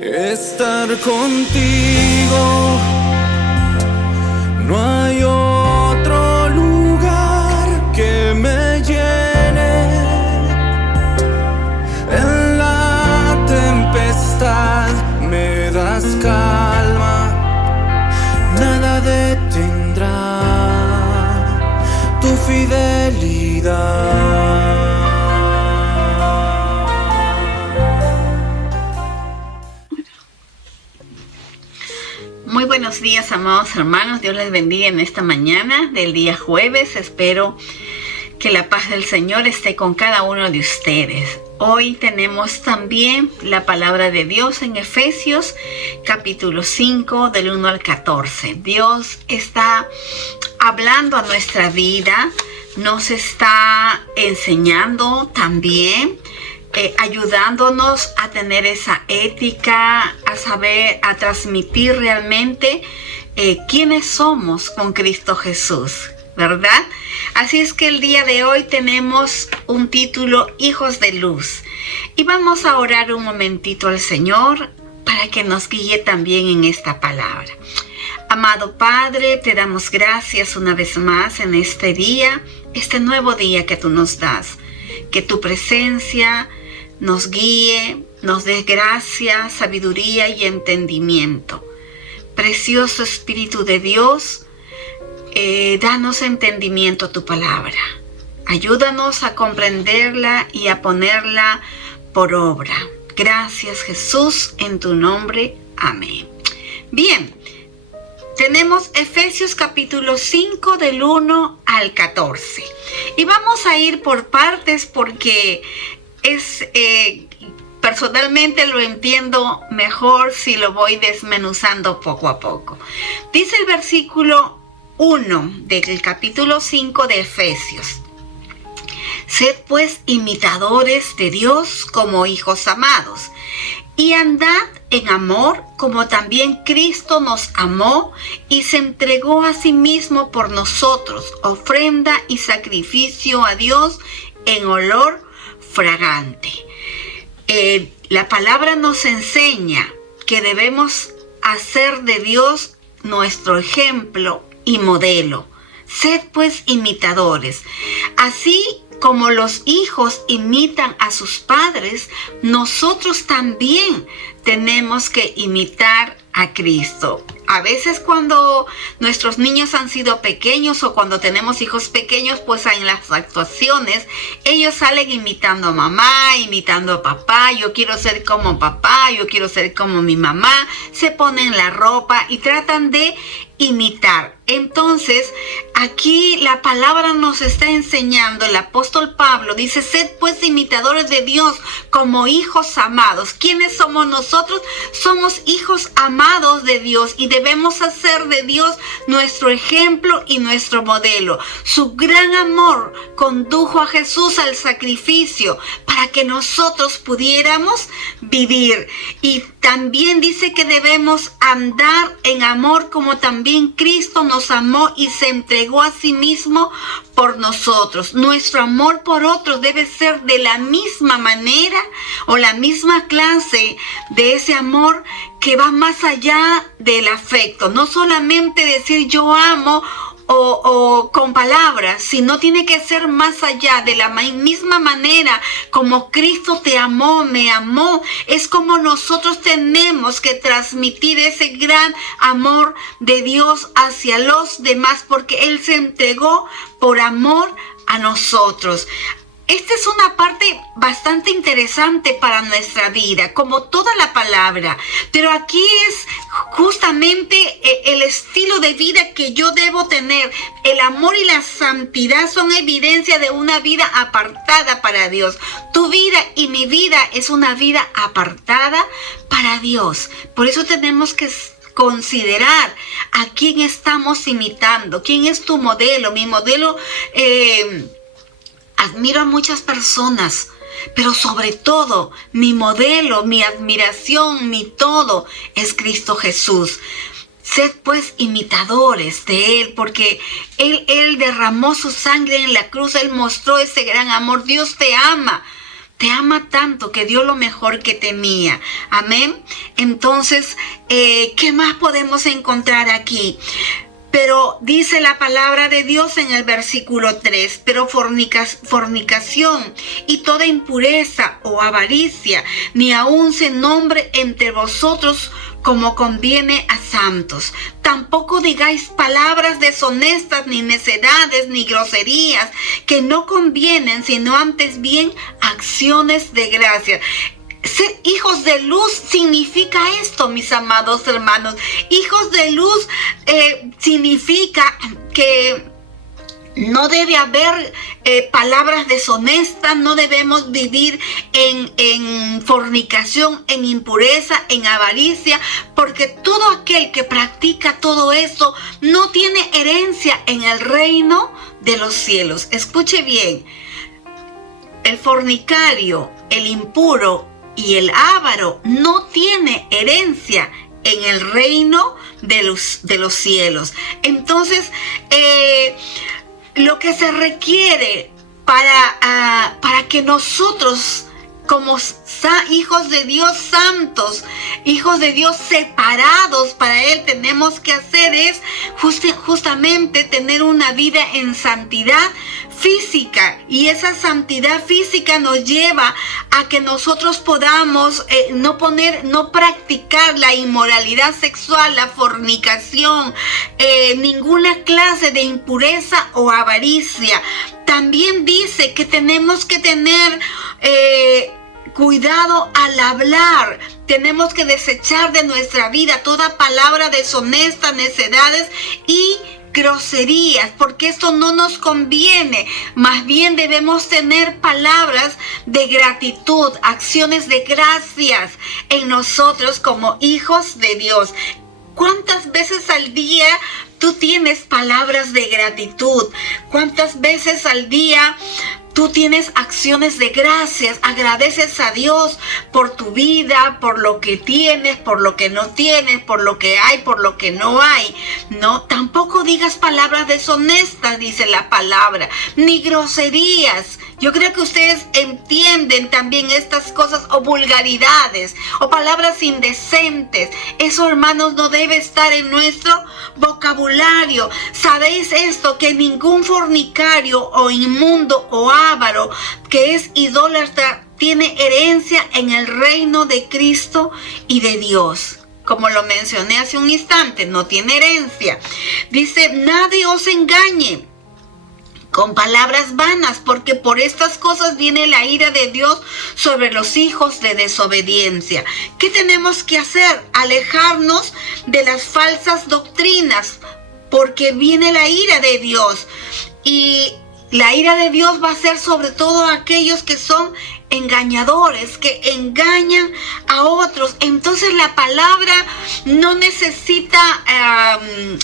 estar contigo. No hay otro lugar que me llene. En la tempestad me das calma, nada detendrá tu fidelidad. Muy buenos días, amados hermanos. Dios les bendiga en esta mañana del día jueves. Espero que la paz del Señor esté con cada uno de ustedes. Hoy tenemos también la palabra de Dios en Efesios capítulo 5 del 1 al 14. Dios está hablando a nuestra vida, nos está enseñando también, ayudándonos a tener esa ética, a saber, a transmitir realmente quiénes somos con Cristo Jesús, ¿verdad? Así es que el día de hoy tenemos un título, Hijos de Luz. Y vamos a orar un momentito al Señor para que nos guíe también en esta palabra. Amado Padre, te damos gracias una vez más en este día, este nuevo día que tú nos das. Que tu presencia nos guíe, nos dé gracia, sabiduría y entendimiento. Precioso Espíritu de Dios, danos entendimiento a tu palabra. Ayúdanos a comprenderla y a ponerla por obra. Gracias, Jesús, en tu nombre. Amén. Bien, tenemos Efesios capítulo 5 del 1 al 14. Y vamos a ir por partes porque personalmente lo entiendo mejor si lo voy desmenuzando poco a poco. Dice el versículo 1 del capítulo 5 de Efesios: Sed pues imitadores de Dios como hijos amados, y andad en amor como también Cristo nos amó y se entregó a sí mismo por nosotros, ofrenda y sacrificio a Dios en olor fragante. La palabra nos enseña que debemos hacer de Dios nuestro ejemplo y modelo. Sed pues imitadores. Así como los hijos imitan a sus padres, nosotros también tenemos que imitar a Cristo. A veces cuando nuestros niños han sido pequeños o cuando tenemos hijos pequeños, pues en las actuaciones ellos salen imitando a mamá, imitando a papá. Yo quiero ser como papá, yo quiero ser como mi mamá. Se ponen la ropa y tratan de imitar. Entonces, aquí la palabra nos está enseñando, el apóstol Pablo dice: sed pues imitadores de Dios como hijos amados. ¿Quiénes somos nosotros? Somos hijos amados de Dios y debemos hacer de Dios nuestro ejemplo y nuestro modelo. Su gran amor condujo a Jesús al sacrificio para que nosotros pudiéramos vivir. Y también dice que debemos andar en amor como también Cristo nos amó y se entregó a sí mismo por nosotros. Nuestro amor por otros debe ser de la misma manera o la misma clase de ese amor que va más allá del afecto. No solamente decir yo amo o con palabras, sino tiene que ser más allá, de la misma manera como Cristo te amó, me amó. Es como nosotros tenemos que transmitir ese gran amor de Dios hacia los demás, porque Él se entregó por amor a nosotros. Esta es una parte bastante interesante para nuestra vida, como toda la palabra. Pero aquí es justamente el estilo de vida que yo debo tener. El amor y la santidad son evidencia de una vida apartada para Dios. Tu vida y mi vida es una vida apartada para Dios. Por eso tenemos que considerar a quién estamos imitando, quién es tu modelo. Mi modelo, admiro a muchas personas, pero sobre todo mi modelo, mi admiración, mi todo es Cristo Jesús. Sed pues imitadores de Él, porque Él derramó su sangre en la cruz. Él mostró ese gran amor. Dios te ama. te ama tanto que dio lo mejor que tenía. Amén. Entonces, ¿qué más podemos encontrar aquí? Pero dice la palabra de Dios en el versículo 3, pero fornicación y toda impureza o avaricia, ni aun se nombre entre vosotros como conviene a santos. Tampoco digáis palabras deshonestas, ni necedades, ni groserías, que no convienen, sino antes bien acciones de gracia. Ser hijos de luz significa esto, mis amados hermanos. Hijos de luz significa que no debe haber palabras deshonestas, no debemos vivir en fornicación, en impureza, en avaricia, porque todo aquel que practica todo eso no tiene herencia en el reino de los cielos. Escuche bien, el fornicario, el impuro y el avaro no tiene herencia en el reino de los cielos. Entonces, lo que se requiere para que nosotros, como hijos de Dios santos, hijos de Dios separados para Él, tenemos que hacer es justamente tener una vida en santidad física, y esa santidad física nos lleva a que nosotros podamos no practicar la inmoralidad sexual, la fornicación, ninguna clase de impureza o avaricia. También dice que tenemos que tener cuidado al hablar. Tenemos que desechar de nuestra vida toda palabra deshonesta, necedades y groserías, porque esto no nos conviene. Más bien debemos tener palabras de gratitud, acciones de gracias en nosotros como hijos de Dios. ¿Cuántas veces al día tú tienes palabras de gratitud? ¿Cuántas veces al día tú tienes acciones de gracias? Agradeces a Dios por tu vida, por lo que tienes, por lo que no tienes, por lo que hay, por lo que no hay. No, tampoco digas palabras deshonestas, dice la palabra, ni groserías. Yo creo que ustedes entienden también estas cosas, o vulgaridades, o palabras indecentes. Eso, hermanos, no debe estar en nuestro vocabulario. ¿Sabéis esto? Que ningún fornicario o inmundo o avaro que es idólatra tiene herencia en el reino de Cristo y de Dios. Como lo mencioné hace un instante, no tiene herencia. Dice, nadie os engañe con palabras vanas, porque por estas cosas viene la ira de Dios sobre los hijos de desobediencia. ¿Qué tenemos que hacer? Alejarnos de las falsas doctrinas, porque viene la ira de Dios. Y la ira de Dios va a ser sobre todo aquellos que son engañadores, que engañan a otros. Entonces la palabra no necesita,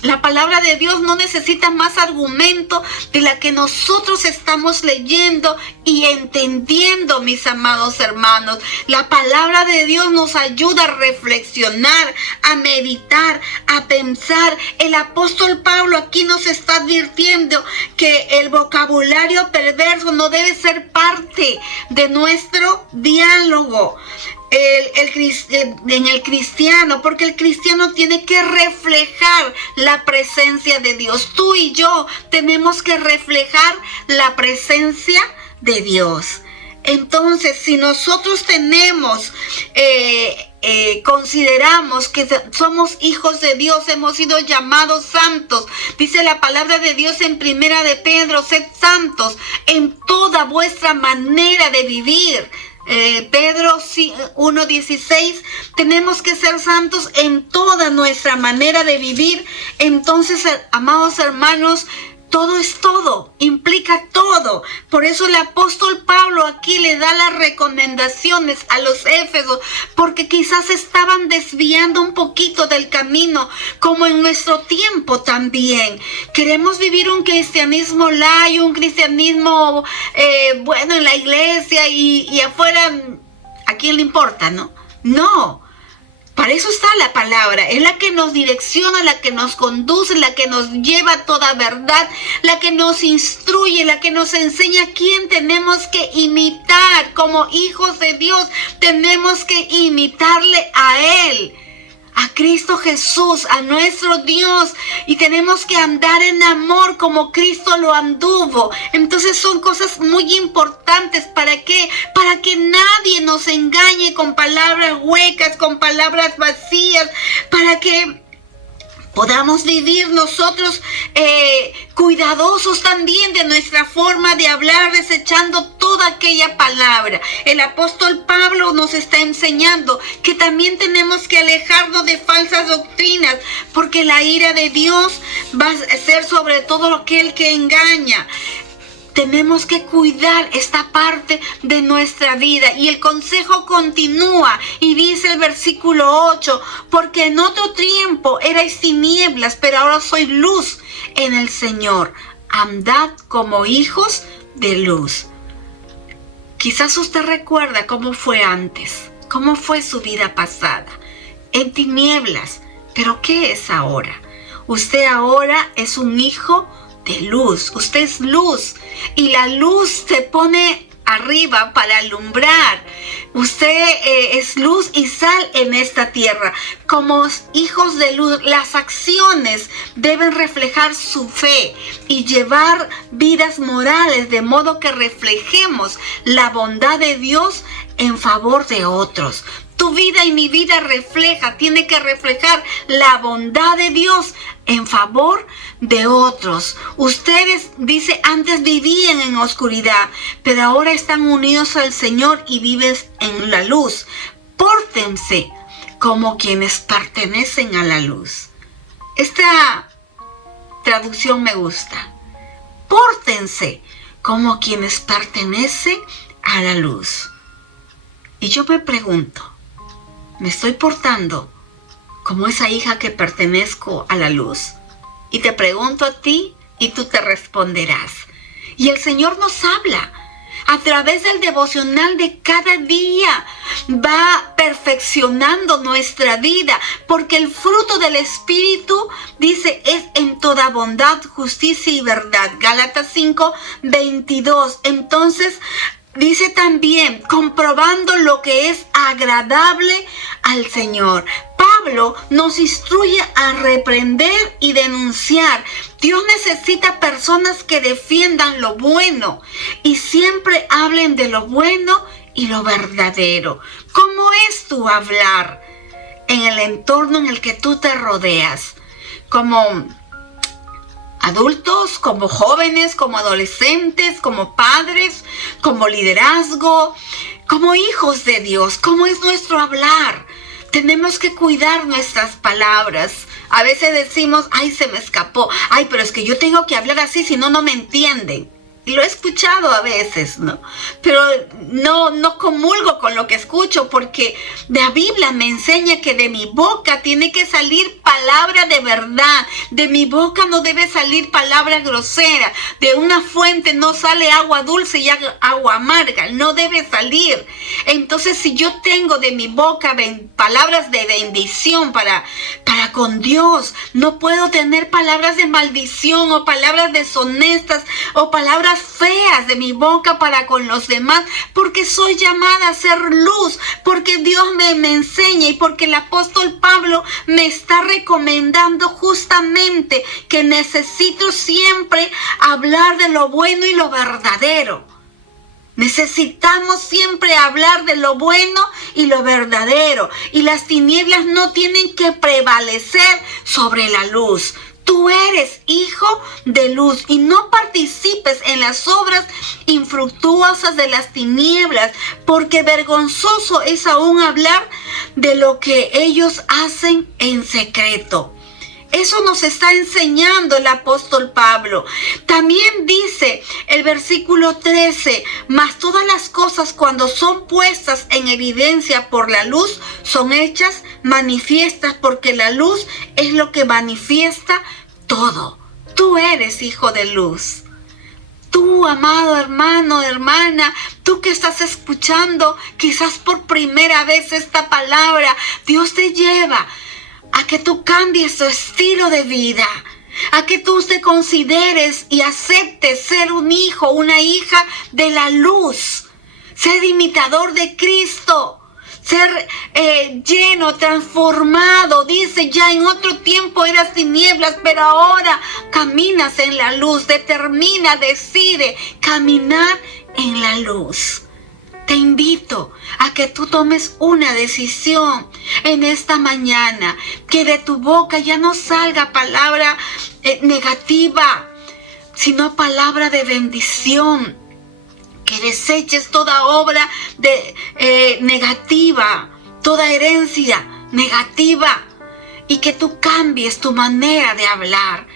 la palabra de Dios no necesita más argumento de la que nosotros estamos leyendo y entendiendo, mis amados hermanos. La palabra de Dios nos ayuda a reflexionar, a meditar, a pensar. El apóstol Pablo aquí nos está advirtiendo que el vocabulario perverso no debe ser parte de nuestro diálogo en el cristiano, porque el cristiano tiene que reflejar la presencia de Dios. Tú y yo tenemos que reflejar la presencia de Dios. Entonces, si nosotros consideramos que somos hijos de Dios, hemos sido llamados santos, dice la palabra de Dios en Primera de Pedro, sed santos en toda vuestra manera de vivir. Pedro 1:16, tenemos que ser santos en toda nuestra manera de vivir. Entonces, amados hermanos, todo es todo, implica todo. Por eso el apóstol Pablo aquí le da las recomendaciones a los éfesos, porque quizás estaban desviando un poquito del camino, como en nuestro tiempo también. Queremos vivir un cristianismo light, un cristianismo bueno en la iglesia y afuera, ¿a quién le importa, no? No. Para eso está la palabra, es la que nos direcciona, la que nos conduce, la que nos lleva a toda verdad, la que nos instruye, la que nos enseña quién tenemos que imitar. Como hijos de Dios tenemos que imitarle a Él, a Cristo Jesús, a nuestro Dios, y tenemos que andar en amor como Cristo lo anduvo. Entonces son cosas muy importantes. ¿Para qué? Para que nadie nos engañe con palabras huecas, con palabras vacías, para que podamos vivir nosotros cuidadosos también de nuestra forma de hablar, desechando toda aquella palabra. El apóstol Pablo nos está enseñando que también tenemos que alejarnos de falsas doctrinas, porque la ira de Dios va a ser sobre todo aquel que engaña. Tenemos que cuidar esta parte de nuestra vida. Y el consejo continúa y dice el versículo 8, porque en otro tiempo erais tinieblas, pero ahora sois luz en el Señor. Andad como hijos de luz. Quizás usted recuerda cómo fue antes, cómo fue su vida pasada, en tinieblas. Pero ¿qué es ahora? Usted ahora es un hijo de luz. Usted es luz y la luz se pone arriba para alumbrar. Usted es luz y sal en esta tierra. Como hijos de luz, las acciones deben reflejar su fe y llevar vidas morales, de modo que reflejemos la bondad de Dios en favor de otros. Tu vida y mi vida tiene que reflejar la bondad de Dios en favor de otros. Ustedes, dice, antes vivían en oscuridad, pero ahora están unidos al Señor y viven en la luz. Pórtense como quienes pertenecen a la luz. Esta traducción me gusta. Pórtense como quienes pertenecen a la luz. Y yo me pregunto, ¿me estoy portando como esa hija que pertenezco a la luz? Y te pregunto a ti y tú te responderás. Y el Señor nos habla a través del devocional de cada día. Va perfeccionando nuestra vida, porque el fruto del Espíritu, dice, es en toda bondad, justicia y verdad. Gálatas 5:22. Entonces, dice también, comprobando lo que es agradable al Señor. Pablo nos instruye a reprender y denunciar. Dios necesita personas que defiendan lo bueno y siempre hablen de lo bueno y lo verdadero. ¿Cómo es tu hablar en el entorno en el que tú te rodeas? Como adultos, como jóvenes, como adolescentes, como padres, como liderazgo, como hijos de Dios. ¿Cómo es nuestro hablar? Tenemos que cuidar nuestras palabras. A veces decimos, ay, se me escapó. Ay, pero es que yo tengo que hablar así, si no, no me entienden. Y lo he escuchado a veces, ¿no? Pero no comulgo con lo que escucho, porque la Biblia me enseña que de mi boca tiene que salir palabra de verdad. De mi boca no debe salir palabra grosera. De una fuente no sale agua dulce y agua amarga. No debe salir. Entonces, si yo tengo de mi boca palabras de bendición para con Dios, no puedo tener palabras de maldición o palabras deshonestas o palabras feas de mi boca para con los demás, porque soy llamada a ser luz, porque Dios me enseña y porque el apóstol Pablo me está recomendando justamente que necesito siempre hablar de lo bueno y lo verdadero. Necesitamos siempre hablar de lo bueno y lo verdadero, y las tinieblas no tienen que prevalecer sobre la luz. Tú eres hijo de luz y no participes en las obras infructuosas de las tinieblas, porque vergonzoso es aún hablar de lo que ellos hacen en secreto. Eso nos está enseñando el apóstol Pablo. También dice el versículo 13, mas todas las cosas cuando son puestas en evidencia por la luz son hechas manifiestas, porque la luz es lo que manifiesta todo. Tú eres hijo de luz. Tú, amado hermano, hermana, tú que estás escuchando quizás por primera vez esta palabra, Dios te lleva a que tú cambies tu estilo de vida, a que tú te consideres y aceptes ser un hijo, una hija de la luz, ser imitador de Cristo, ser lleno, transformado. Dice, ya en otro tiempo eras tinieblas, pero ahora caminas en la luz. Determina, decide caminar en la luz. Te invito a que tú tomes una decisión en esta mañana, que de tu boca ya no salga palabra negativa, sino palabra de bendición. Que deseches toda obra negativa, toda herencia negativa, y que tú cambies tu manera de hablar,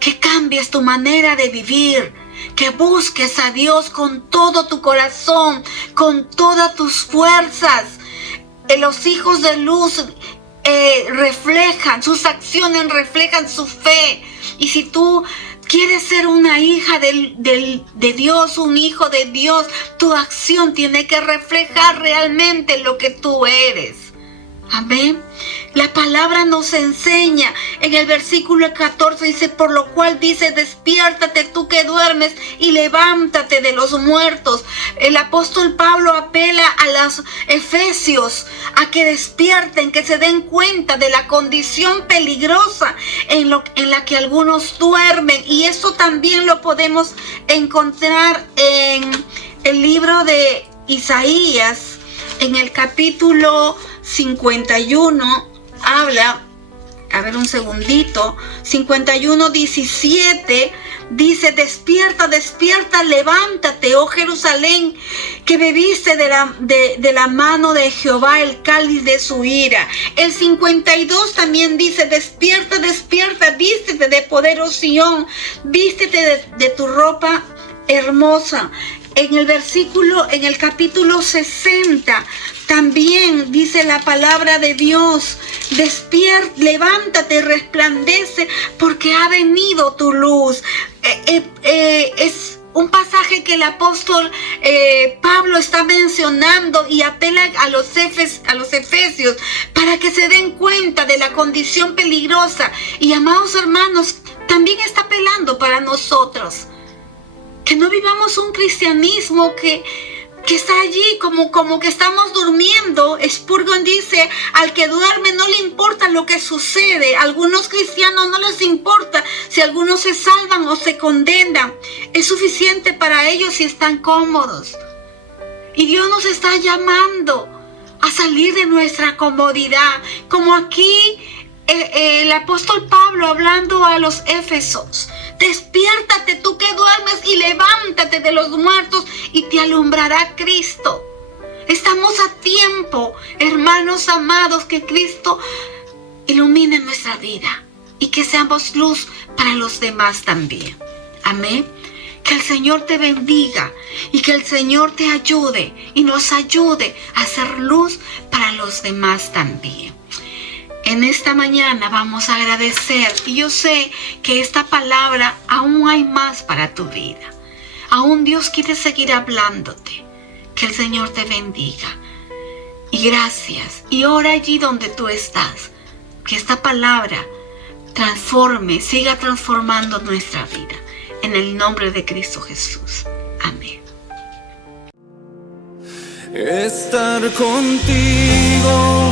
que cambies tu manera de vivir, que busques a Dios con todo tu corazón, con todas tus fuerzas. Los hijos de luz reflejan, sus acciones reflejan su fe. Y si tú quieres ser una hija de Dios, un hijo de Dios, tu acción tiene que reflejar realmente lo que tú eres. Amén. La palabra nos enseña en el versículo 14, dice, por lo cual dice, despiértate tú que duermes y levántate de los muertos. El apóstol Pablo apela a los efesios a que despierten, que se den cuenta de la condición peligrosa en la que algunos duermen. Y eso también lo podemos encontrar en el libro de Isaías, en el capítulo 51, habla, a ver un segundito, 51:17, dice, despierta, despierta, levántate, oh Jerusalén, que bebiste de la mano de Jehová el cáliz de su ira. El 52 también dice, despierta, despierta, vístete de poder, oh Sión, vístete de tu ropa hermosa. En el capítulo 60, también dice la palabra de Dios, despierta, levántate, resplandece, porque ha venido tu luz. Es un pasaje que el apóstol Pablo está mencionando y apela a los efesios para que se den cuenta de la condición peligrosa. Y amados hermanos, también está apelando para nosotros. Que no vivamos un cristianismo que está allí como que estamos durmiendo. Spurgeon dice, al que duerme no le importa lo que sucede. A algunos cristianos no les importa si algunos se salvan o se condenan. Es suficiente para ellos si están cómodos. Y Dios nos está llamando a salir de nuestra comodidad. Como aquí el apóstol Pablo hablando a los Éfesos. Despiértate tú que duermes y levántate de los muertos y te alumbrará Cristo. Estamos a tiempo, hermanos amados, que Cristo ilumine nuestra vida y que seamos luz para los demás también. Amén. Que el Señor te bendiga y que el Señor te ayude y nos ayude a ser luz para los demás también. En esta mañana vamos a agradecer, y yo sé que esta palabra aún hay más para tu vida. Aún Dios quiere seguir hablándote. Que el Señor te bendiga. Y gracias. Y ora allí donde tú estás. Que esta palabra transforme, siga transformando nuestra vida. En el nombre de Cristo Jesús. Amén. Estar contigo